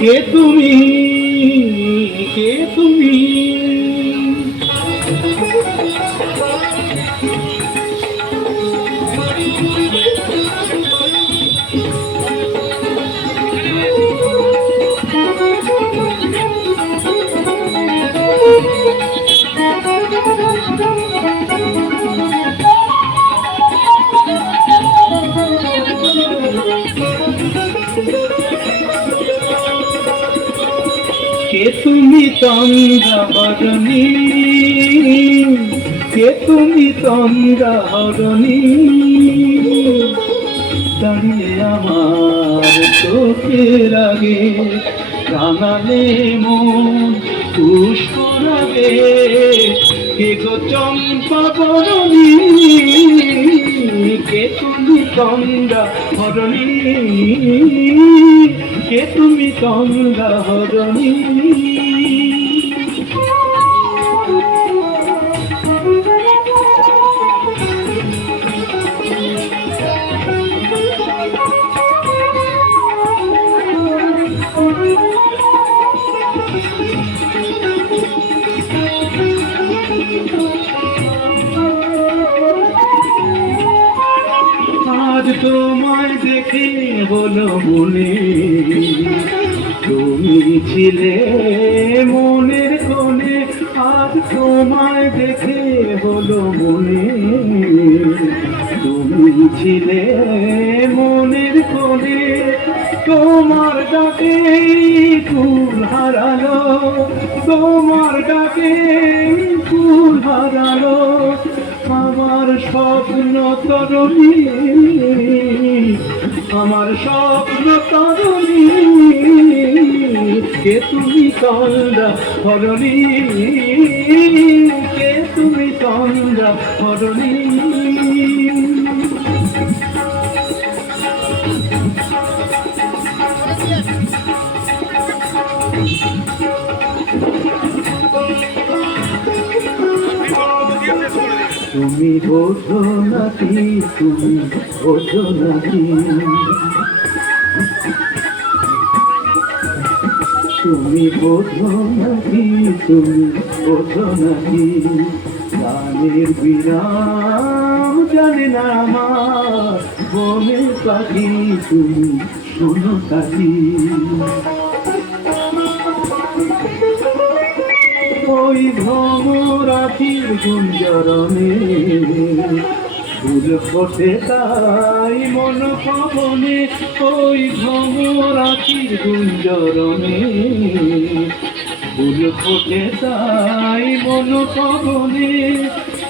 কে তুমি, কে তুমি? কে তুমি তন্দ্রাহরণী, কে তুমি তন্দ্রাহরণী? দাঁড়িয়ে আমার চোখের আগে রাঙালে মন পুষ্প লাগে। কে গো চম্পা বরণী, কে তুমি তন্দ্রাহরণী? কে তুমি তন্দ্রাহরণী? আজ তোমায় দেখে বলো মনে, তুমি ছিলে মনের কোণে। আজ তোমায় দেখে বলো মনে, তুমি ছিলে মনের কোণে। তোমার ডাকে ফুল হারালো, তোমার ডাকে ফুল হারালো আমার স্বপ্ন তরণী, আমার স্বপ্ন তরণী। কে তুমি তন্দ্রাহরণী, কে তুমি তন্দ্রাহরণী? তুমি বোঝো নাকি, তুমি বোঝো নাকি, তুমি বোঝো নাকি, তুমি বোঝো নাকি? গানের বিরাম জানে না আমার বনের পাখি, তুমি শোনো কাকি। ওই ভ্রমরাখির গুঞ্জরণে ফুল ফোটে তাই মন পবনে। ওই ভ্রমরাখির গুঞ্জরণে ফুল ফোটে তাই মন পবনে।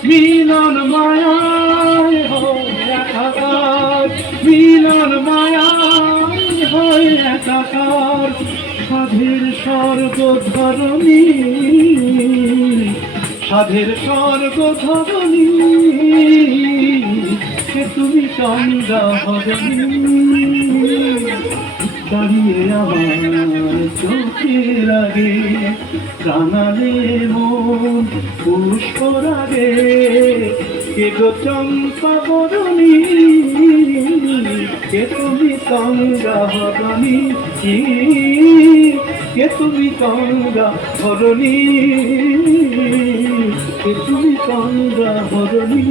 মিলন মায়ায় হয় একাকার, মিলন মায়ায় হয় একাকার। সাধের স্বর্গ ধরণী, সাধের স্বর্গ ধরণী। কে তুমি তন্দ্রাহরণী, দাঁড়িয়ে আমার চোখের আগে রাঙালে মন পুষ্প লাগে। কে গো চম্পা বরণী, কে তুমি তন্দ্রাহরণী? কে তুমি তন্দ্রাহরণী, কে তুমি তন্দ্রাহরণী?